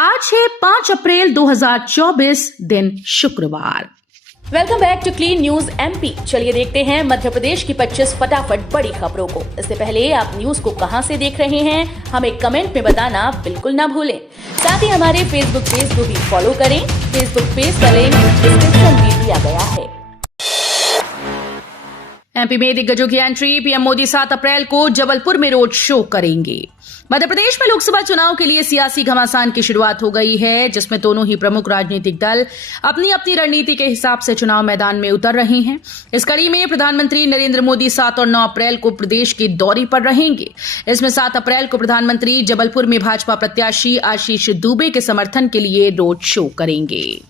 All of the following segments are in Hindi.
आज है 5 अप्रैल 2024 दिन शुक्रवार। Welcome back to clean news MP. चलिए देखते हैं मध्य प्रदेश की 25 फटाफट बड़ी खबरों को। इससे पहले आप न्यूज को कहां से देख रहे हैं हमें कमेंट में बताना बिल्कुल ना भूलें। साथ ही हमारे फेसबुक पेज को भी फॉलो करें। फेसबुक पेज का लिंक डिस्क्रिप्शन में दिया गया है। एमपी में दिग्गजों की एंट्री। पीएम मोदी 7 अप्रैल को जबलपुर में रोड शो करेंगे। मध्य प्रदेश में लोकसभा चुनाव के लिए सियासी घमासान की शुरुआत हो गई है, जिसमें दोनों ही प्रमुख राजनीतिक दल अपनी अपनी रणनीति के हिसाब से चुनाव मैदान में उतर रहे हैं। इस कड़ी में प्रधानमंत्री नरेंद्र मोदी 7 और 9 अप्रैल को प्रदेश के दौरे पर रहेंगे। इसमें 7 अप्रैल को प्रधानमंत्री जबलपुर में भाजपा प्रत्याशी आशीष दुबे के समर्थन के लिए रोड शो करेंगे।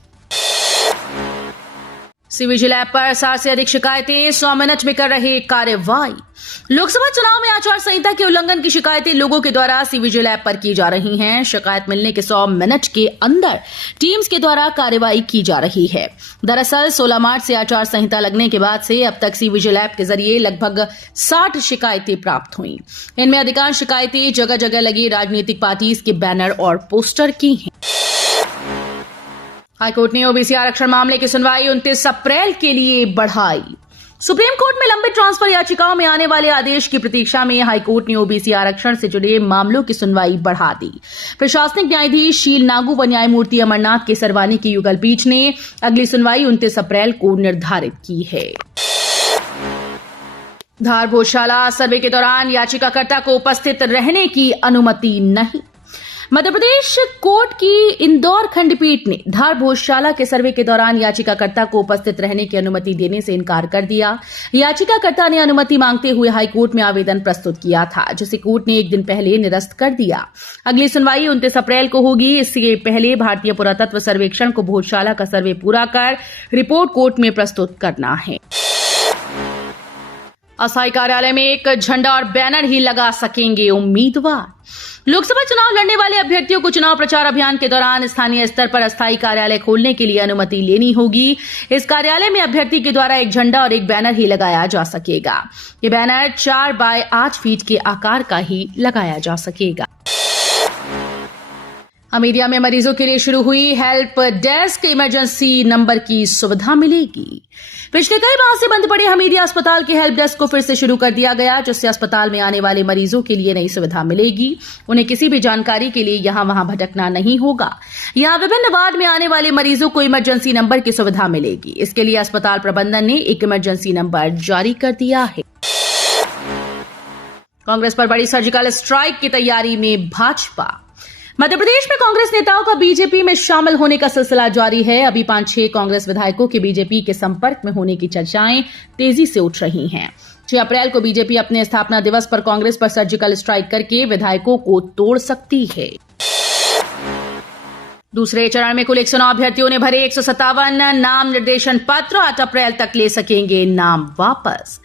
सीविजिल ऐप पर 60 से अधिक शिकायतें, 100 मिनट में कर रहे कार्रवाई। लोकसभा चुनाव में आचार संहिता के उल्लंघन की शिकायतें लोगों के द्वारा सीविजिल ऐप पर की जा रही हैं। शिकायत मिलने के 100 मिनट के अंदर टीम्स के द्वारा कार्रवाई की जा रही है। दरअसल 16 मार्च से आचार संहिता लगने के बाद से अब तक सीविजिल ऐप के जरिए लगभग 60 शिकायतें प्राप्त हुई। इनमें अधिकांश शिकायतें जगह जगह लगी राजनीतिक पार्टीज के बैनर और पोस्टर की हैं। हाईकोर्ट ने ओबीसी आरक्षण मामले की सुनवाई 29 अप्रैल के लिए बढ़ाई। सुप्रीम कोर्ट में लंबित ट्रांसफर याचिकाओं में आने वाले आदेश की प्रतीक्षा में हाईकोर्ट ने ओबीसी आरक्षण से जुड़े मामलों की सुनवाई बढ़ा दी। प्रशासनिक न्यायाधीश शील नागू व न्यायमूर्ति अमरनाथ के सरवानी की युगल पीठ ने अगली सुनवाई 29 अप्रैल को निर्धारित की है। धार भोजशाला सर्वे के दौरान याचिकाकर्ता को उपस्थित रहने की अनुमति नहीं। मध्य प्रदेश कोर्ट की इंदौर खंडपीठ ने धार भोजशाला के सर्वे के दौरान याचिकाकर्ता को उपस्थित रहने की अनुमति देने से इनकार कर दिया। याचिकाकर्ता ने अनुमति मांगते हुए हाईकोर्ट में आवेदन प्रस्तुत किया था, जिसे कोर्ट ने एक दिन पहले निरस्त कर दिया। अगली सुनवाई 29 अप्रैल को होगी। इससे पहले भारतीय पुरातत्व सर्वेक्षण को भोजशाला का सर्वे पूरा कर रिपोर्ट कोर्ट में प्रस्तुत करना है। अस्थायी कार्यालय में एक झंडा और बैनर ही लगा सकेंगे उम्मीदवार। लोकसभा चुनाव लड़ने वाले अभ्यर्थियों को चुनाव प्रचार अभियान के दौरान स्थानीय स्तर पर अस्थायी कार्यालय खोलने के लिए अनुमति लेनी होगी। इस कार्यालय में अभ्यर्थी के द्वारा एक झंडा और एक बैनर ही लगाया जा सकेगा। ये बैनर 4 बाय 8 फीट के आकार का ही लगाया जा सकेगा। हमीदिया में मरीजों के लिए शुरू हुई हेल्प डेस्क। इमरजेंसी नंबर की सुविधा मिलेगी। पिछले कई माह से बंद पड़े हमीदिया अस्पताल के हेल्प डेस्क को फिर से शुरू कर दिया गया, जिससे अस्पताल में आने वाले मरीजों के लिए नई सुविधा मिलेगी। उन्हें किसी भी जानकारी के लिए यहां वहां भटकना नहीं होगा। यहां विभिन्न वार्ड में आने वाले मरीजों को इमरजेंसी नंबर की सुविधा मिलेगी। इसके लिए अस्पताल प्रबंधन ने एक इमरजेंसी नंबर जारी कर दिया है। कांग्रेस पर बड़ी सर्जिकल स्ट्राइक की तैयारी में भाजपा। मध्य प्रदेश में कांग्रेस नेताओं का बीजेपी में शामिल होने का सिलसिला जारी है। अभी 5-6 कांग्रेस विधायकों के बीजेपी के संपर्क में होने की चर्चाएं तेजी से उठ रही हैं। 6 अप्रैल को बीजेपी अपने स्थापना दिवस पर कांग्रेस पर सर्जिकल स्ट्राइक करके विधायकों को तोड़ सकती है। दूसरे चरण में कुल 109 अभ्यर्थियों ने भरे 157 नाम निर्देशन पत्र। 8 अप्रैल तक ले सकेंगे नाम वापस।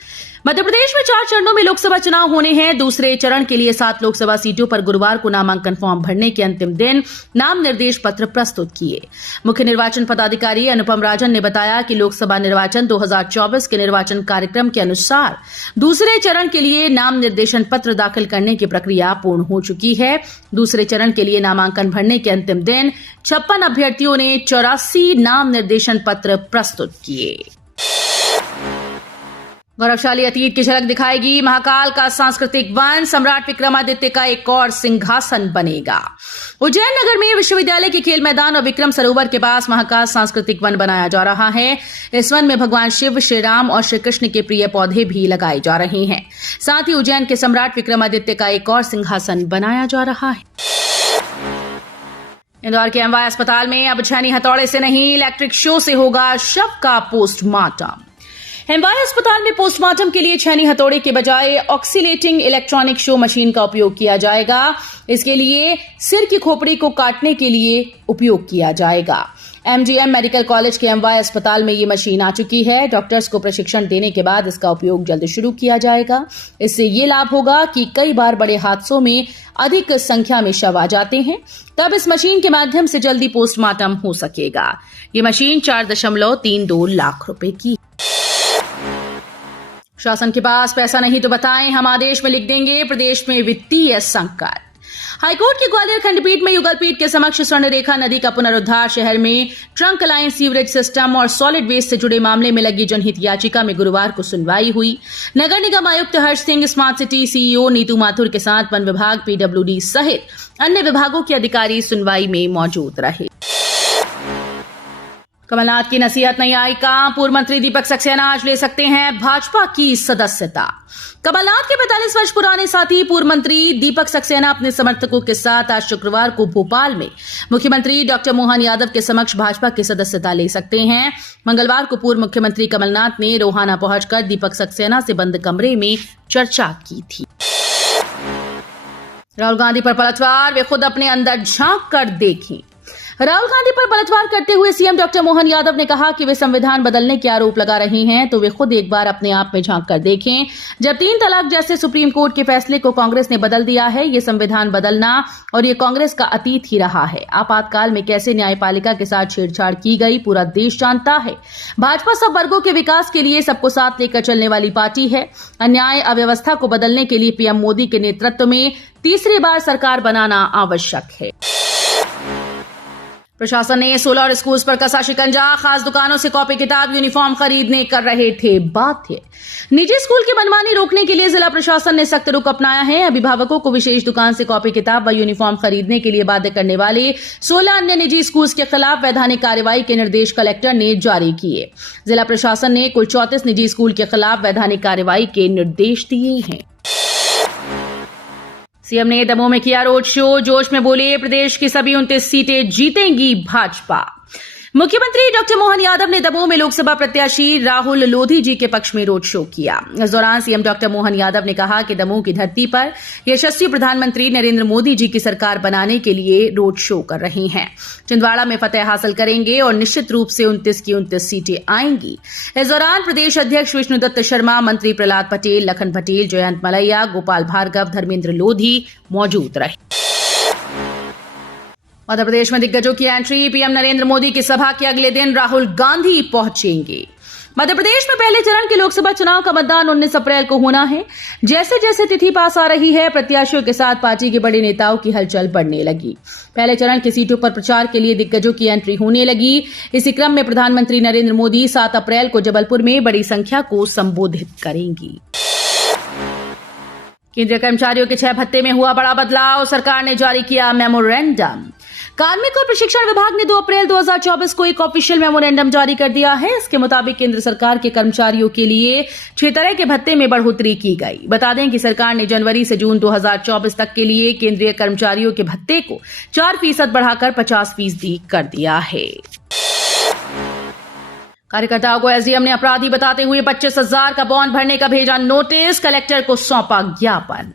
मध्य प्रदेश में 4 चरणों में लोकसभा चुनाव होने हैं। दूसरे चरण के लिए 7 लोकसभा सीटों पर गुरुवार को नामांकन फॉर्म भरने के अंतिम दिन नाम निर्देश पत्र प्रस्तुत किए। मुख्य निर्वाचन पदाधिकारी अनुपम राजन ने बताया कि लोकसभा निर्वाचन 2024 के निर्वाचन कार्यक्रम के अनुसार दूसरे चरण के लिए नाम निर्देशन पत्र दाखिल करने की प्रक्रिया पूर्ण हो चुकी है। दूसरे चरण के लिए नामांकन भरने के अंतिम दिन 56 अभ्यर्थियों ने 84 नाम निर्देशन पत्र प्रस्तुत किए। गौरवशाली अतीत की झलक दिखाएगी महाकाल का सांस्कृतिक वन। सम्राट विक्रमादित्य का एक और सिंहासन बनेगा। उज्जैन नगर में विश्वविद्यालय के खेल मैदान और विक्रम सरोवर के पास महाकाल सांस्कृतिक वन बनाया जा रहा है। इस वन में भगवान शिव, श्री राम और श्री कृष्ण के प्रिय पौधे भी लगाए जा रहे हैं। साथ ही उज्जैन के सम्राट विक्रमादित्य का एक और सिंहासन बनाया जा रहा है। इंदौर के एमवाय अस्पताल में अब छेनी हथौड़े से नहीं, इलेक्ट्रिक शो से होगा शव का पोस्टमार्टम। एमवाय अस्पताल में पोस्टमार्टम के लिए छेनी हथौड़े के बजाय ऑक्सीलेटिंग इलेक्ट्रॉनिक शो मशीन का उपयोग किया जाएगा। इसके लिए सिर की खोपड़ी को काटने के लिए उपयोग किया जाएगा। एमजीएम मेडिकल कॉलेज के एमवाय अस्पताल में ये मशीन आ चुकी है। डॉक्टर्स को प्रशिक्षण देने के बाद इसका उपयोग जल्द शुरू किया जाएगा। इससे ये लाभ होगा कि कई बार बड़े हादसों में अधिक संख्या में शव आ जाते हैं, तब इस मशीन के माध्यम से जल्दी पोस्टमार्टम हो सकेगा। ये मशीन 4.32 लाख रुपए की। शासन के पास पैसा नहीं तो बताएं, हम आदेश में लिख देंगे। प्रदेश में वित्तीय संकट। हाईकोर्ट की ग्वालियर खंडपीठ में युगल पीठ के समक्ष स्वर्णरेखा नदी का पुनरुद्धार, शहर में ट्रंक लाइन, सीवरेज सिस्टम और सॉलिड वेस्ट से जुड़े मामले में लगी जनहित याचिका में गुरुवार को सुनवाई हुई। नगर निगम आयुक्त Harsh Singh, smart city CEO Neetu Mathur के साथ वन विभाग, पीडब्ल्यूडी सहित अन्य विभागों के अधिकारी सुनवाई में मौजूद रहे। कमलनाथ की नसीहत नहीं आई काम, पूर्व मंत्री दीपक सक्सेना आज ले सकते हैं भाजपा की सदस्यता। कमलनाथ के 45 वर्ष पुराने साथी पूर्व मंत्री दीपक सक्सेना अपने समर्थकों के साथ आज शुक्रवार को भोपाल में मुख्यमंत्री डॉक्टर मोहन यादव के समक्ष भाजपा की सदस्यता ले सकते हैं। मंगलवार को पूर्व मुख्यमंत्री कमलनाथ ने रोहाना पहुंचकर दीपक सक्सेना से बंद कमरे में चर्चा की थी। राहुल गांधी पर पलटवार, वे खुद अपने अंदर झांक कर देखें। राहुल गांधी पर पलटवार करते हुए सीएम डॉक्टर मोहन यादव ने कहा कि वे संविधान बदलने के आरोप लगा रहे हैं तो वे खुद एक बार अपने आप में झांक कर देखें। जब 3 तलाक जैसे सुप्रीम कोर्ट के फैसले को कांग्रेस ने बदल दिया है, ये संविधान बदलना और ये कांग्रेस का अतीत ही रहा है। आपातकाल में कैसे न्यायपालिका के साथ छेड़छाड़ की गई पूरा देश जानता है। भाजपा सब वर्गों के विकास के लिए सबको साथ लेकर चलने वाली पार्टी है। अन्याय, अव्यवस्था को बदलने के लिए पीएम मोदी के नेतृत्व में तीसरी बार सरकार बनाना आवश्यक है। प्रशासन ने 16 स्कूल्स पर कसा शिकंजा, खास दुकानों से कॉपी किताब, यूनिफॉर्म खरीदने कर रहे थे बाध्य। निजी स्कूल की मनमानी रोकने के लिए जिला प्रशासन ने सख्त रुख अपनाया है। अभिभावकों को विशेष दुकान से कॉपी किताब व यूनिफॉर्म खरीदने के लिए बाध्य करने वाले 16 अन्य निजी स्कूल्स के खिलाफ वैधानिक कार्रवाई के निर्देश कलेक्टर ने जारी किए। जिला प्रशासन ने कुल 34 निजी स्कूल के खिलाफ वैधानिक कार्रवाई के निर्देश दिए हैं। सीएम ने दमोह में किया रोड शो, जोश में बोले प्रदेश की सभी 29 सीटें जीतेंगी भाजपा। मुख्यमंत्री डॉक्टर मोहन यादव ने दमोह में लोकसभा प्रत्याशी राहुल लोधी जी के पक्ष में रोड शो किया। इस दौरान सीएम डॉक्टर मोहन यादव ने कहा कि दमोह की धरती पर यशस्वी प्रधानमंत्री नरेंद्र मोदी जी की सरकार बनाने के लिए रोड शो कर रहे हैं। छिंदवाड़ा में फतेह हासिल करेंगे और निश्चित रूप से 29 की 29 सीटें आएंगी। इस दौरान प्रदेश अध्यक्ष विष्णुदत्त शर्मा, मंत्री प्रहलाद पटेल, लखन पटेल, जयंत मलैया, गोपाल भार्गव, धर्मेंद्र लोधी मौजूद रहे। मध्य प्रदेश में दिग्गजों की एंट्री, पीएम नरेंद्र मोदी की सभा के अगले दिन राहुल गांधी पहुंचेंगे। मध्य प्रदेश में पहले चरण के लोकसभा चुनाव का मतदान 19 अप्रैल को होना है। जैसे जैसे तिथि पास आ रही है, प्रत्याशियों के साथ पार्टी के बड़े नेताओं की हलचल बढ़ने लगी। पहले चरण की सीटों पर प्रचार के लिए दिग्गजों की एंट्री होने लगी। इसी क्रम में प्रधानमंत्री नरेंद्र मोदी 7 अप्रैल को जबलपुर में बड़ी संख्या को संबोधित करेंगी। केंद्रीय कर्मचारियों के 6 भत्ते में हुआ बड़ा बदलाव, सरकार ने जारी किया मेमोरेंडम। कार्मिक और प्रशिक्षण विभाग ने 2 अप्रैल 2024 को एक ऑफिशियल मेमोरेंडम जारी कर दिया है। इसके मुताबिक केंद्र सरकार के कर्मचारियों के लिए 6 तरह के भत्ते में बढ़ोतरी की गई। बता दें कि सरकार ने जनवरी से जून 2024 तक के लिए केंद्रीय कर्मचारियों के भत्ते को 4% बढ़ाकर 50% कर दिया है। कार्यकर्ताओं को एसडीएम ने अपराधी बताते हुए 25,000 का बॉन्ड भरने का भेजा नोटिस, कलेक्टर को सौंपा ज्ञापन।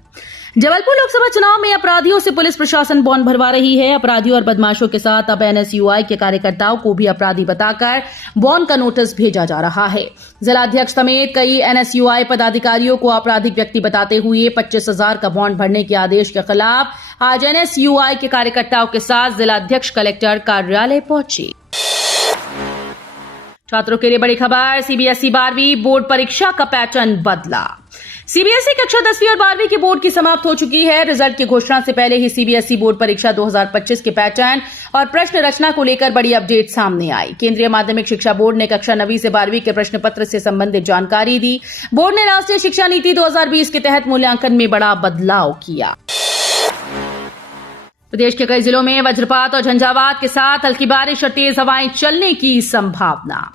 जबलपुर लोकसभा चुनाव में अपराधियों से पुलिस प्रशासन बॉन्ड भरवा रही है। अपराधियों और बदमाशों के साथ अब एनएसयूआई के कार्यकर्ताओं को भी अपराधी बताकर बॉन्ड का नोटिस भेजा जा रहा है। जिलाध्यक्ष समेत कई एनएसयूआई पदाधिकारियों को आपराधिक व्यक्ति बताते हुए 25,000 का बॉन्ड भरने के आदेश के खिलाफ आज एनएसयूआई के कार्यकर्ताओं के साथ जिलाध्यक्ष कलेक्टर कार्यालय पहुंचे। छात्रों के लिए बड़ी खबर, सीबीएसई 12वीं बोर्ड परीक्षा का पैटर्न बदला। सीबीएसई कक्षा 10वीं और 12वीं की बोर्ड की समाप्त हो चुकी है। रिजल्ट की घोषणा से पहले ही सीबीएसई बोर्ड परीक्षा 2025 के पैटर्न और प्रश्न रचना को लेकर बड़ी अपडेट सामने आई। केंद्रीय माध्यमिक शिक्षा बोर्ड ने कक्षा 9वीं से 12वीं के प्रश्न पत्र से संबंधित जानकारी दी। बोर्ड ने राष्ट्रीय शिक्षा नीति 2020 के तहत मूल्यांकन में बड़ा बदलाव किया। प्रदेश के कई जिलों में वज्रपात और झंझावात के साथ हल्की बारिश और तेज हवाएं चलने की संभावना।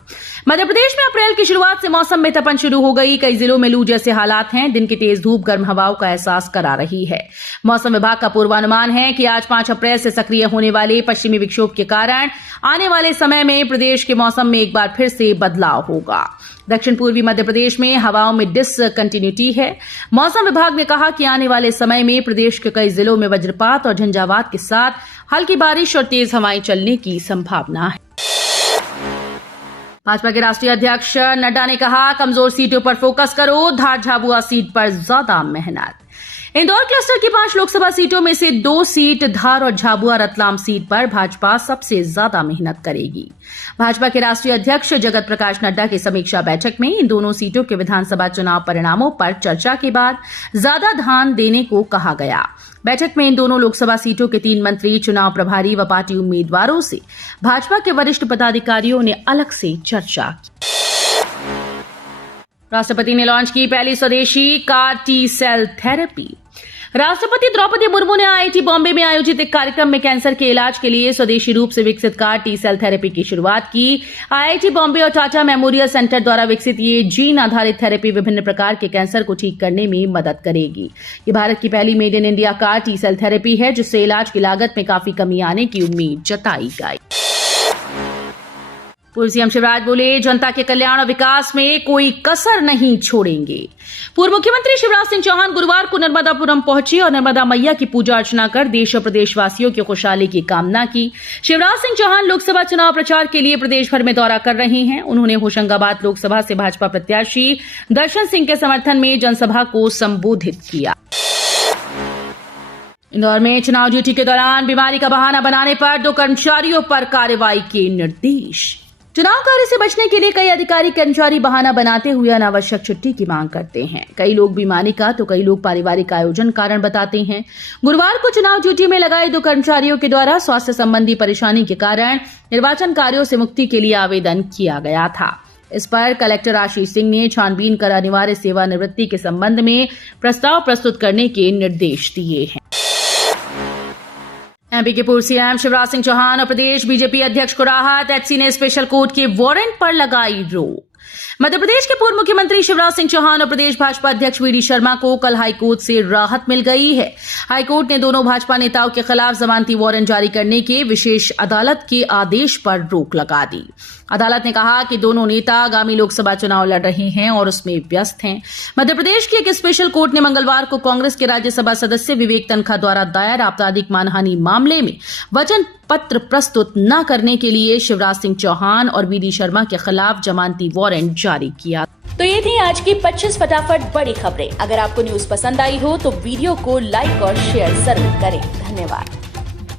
मध्य प्रदेश में अप्रैल की शुरुआत से मौसम में तपन शुरू हो गई। कई जिलों में लू जैसे हालात हैं। दिन की तेज धूप गर्म हवाओं का एहसास करा रही है। मौसम विभाग का पूर्वानुमान है कि आज 5 अप्रैल से सक्रिय होने वाले पश्चिमी विक्षोभ के कारण आने वाले समय में प्रदेश के मौसम में एक बार फिर से बदलाव होगा। दक्षिण पूर्वी मध्य प्रदेश में हवाओं में डिसकंटिन्यूटी है। मौसम विभाग ने कहा कि आने वाले समय में प्रदेश के कई जिलों में वज्रपात और झंझावात के साथ हल्की बारिश और तेज हवाएं चलने की संभावना है। भाजपा के राष्ट्रीय अध्यक्ष नड्डा ने कहा, कमजोर सीटों पर फोकस करो, धार झाबुआ सीट पर ज्यादा मेहनत। इंदौर क्लस्टर की 5 लोकसभा सीटों में से 2 सीट धार और झाबुआ रतलाम सीट पर भाजपा सबसे ज्यादा मेहनत करेगी। भाजपा के राष्ट्रीय अध्यक्ष जगत प्रकाश नड्डा की समीक्षा बैठक में इन दोनों सीटों के विधानसभा चुनाव परिणामों पर चर्चा के बाद ज्यादा ध्यान देने को कहा गया। बैठक में इन दोनों लोकसभा सीटों के 3 मंत्री, चुनाव प्रभारी व पार्टी उम्मीदवारों से भाजपा के वरिष्ठ पदाधिकारियों ने अलग से चर्चा की। राष्ट्रपति ने लॉन्च की पहली स्वदेशी कार टी सेल थेरेपी। राष्ट्रपति द्रौपदी मुर्मू ने आईआईटी बॉम्बे में आयोजित एक कार्यक्रम में कैंसर के इलाज के लिए स्वदेशी रूप से विकसित कार टी सेल थेरेपी की शुरुआत की। आईआईटी बॉम्बे और टाटा मेमोरियल सेंटर द्वारा विकसित ये जीन आधारित थेरेपी विभिन्न प्रकार के कैंसर को ठीक करने में मदद करेगी। ये भारत की पहली made in India CAR T cell therapy है, जिससे इलाज की लागत में काफी कमी आने की उम्मीद जताई गई। पूर्व सीएम शिवराज बोले, जनता के कल्याण और विकास में कोई कसर नहीं छोड़ेंगे। पूर्व मुख्यमंत्री शिवराज सिंह चौहान गुरुवार को नर्मदापुरम पहुंचे और नर्मदा मैया की पूजा अर्चना कर देश और प्रदेशवासियों की खुशहाली की कामना की। शिवराज सिंह चौहान लोकसभा चुनाव प्रचार के लिए प्रदेश भर में दौरा कर रहे हैं। उन्होंने होशंगाबाद लोकसभा से भाजपा प्रत्याशी दर्शन सिंह के समर्थन में जनसभा को संबोधित किया। इंदौर में चुनाव ड्यूटी के दौरान बीमारी का बहाना बनाने पर 2 कर्मचारियों पर कार्रवाई के निर्देश। चुनाव कार्य से बचने के लिए कई अधिकारी कर्मचारी बहाना बनाते हुए अनावश्यक छुट्टी की मांग करते हैं। कई लोग बीमारी का तो कई लोग पारिवारिक आयोजन कारण बताते हैं। गुरुवार को चुनाव ड्यूटी में लगाए 2 कर्मचारियों के द्वारा स्वास्थ्य संबंधी परेशानी के कारण निर्वाचन कार्यों से मुक्ति के लिए आवेदन किया गया था। इस पर कलेक्टर आशीष सिंह ने छानबीन कर अनिवार्य सेवानिवृत्ति के संबंध में प्रस्ताव प्रस्तुत करने के निर्देश दिए हैं। एमपी के पूर्व सीएम शिवराज सिंह चौहान और प्रदेश बीजेपी अध्यक्ष को राहत। एचसी ने स्पेशल कोर्ट के वारंट पर लगाई रोक। मध्य प्रदेश के पूर्व मुख्यमंत्री शिवराज सिंह चौहान और प्रदेश भाजपा अध्यक्ष वीडी शर्मा को कल हाईकोर्ट से राहत मिल गई है। हाईकोर्ट ने दोनों भाजपा नेताओं के खिलाफ जमानती वारंट जारी करने के विशेष अदालत के आदेश पर रोक लगा दी। अदालत ने कहा कि दोनों नेता आगामी लोकसभा चुनाव लड़ रहे हैं और उसमें व्यस्त हैं। मध्य प्रदेश की एक स्पेशल कोर्ट ने मंगलवार को कांग्रेस के राज्यसभा सदस्य विवेक तनखा द्वारा दायर आपराधिक मानहानि मामले में वचन पत्र प्रस्तुत न करने के लिए शिवराज सिंह चौहान और वीडी शर्मा के खिलाफ जमानती वारंट जारी किया। तो ये थी आज की 25 फटाफट बड़ी खबरें। अगर आपको न्यूज पसंद आई हो तो वीडियो को लाइक और शेयर जरूर करें। धन्यवाद।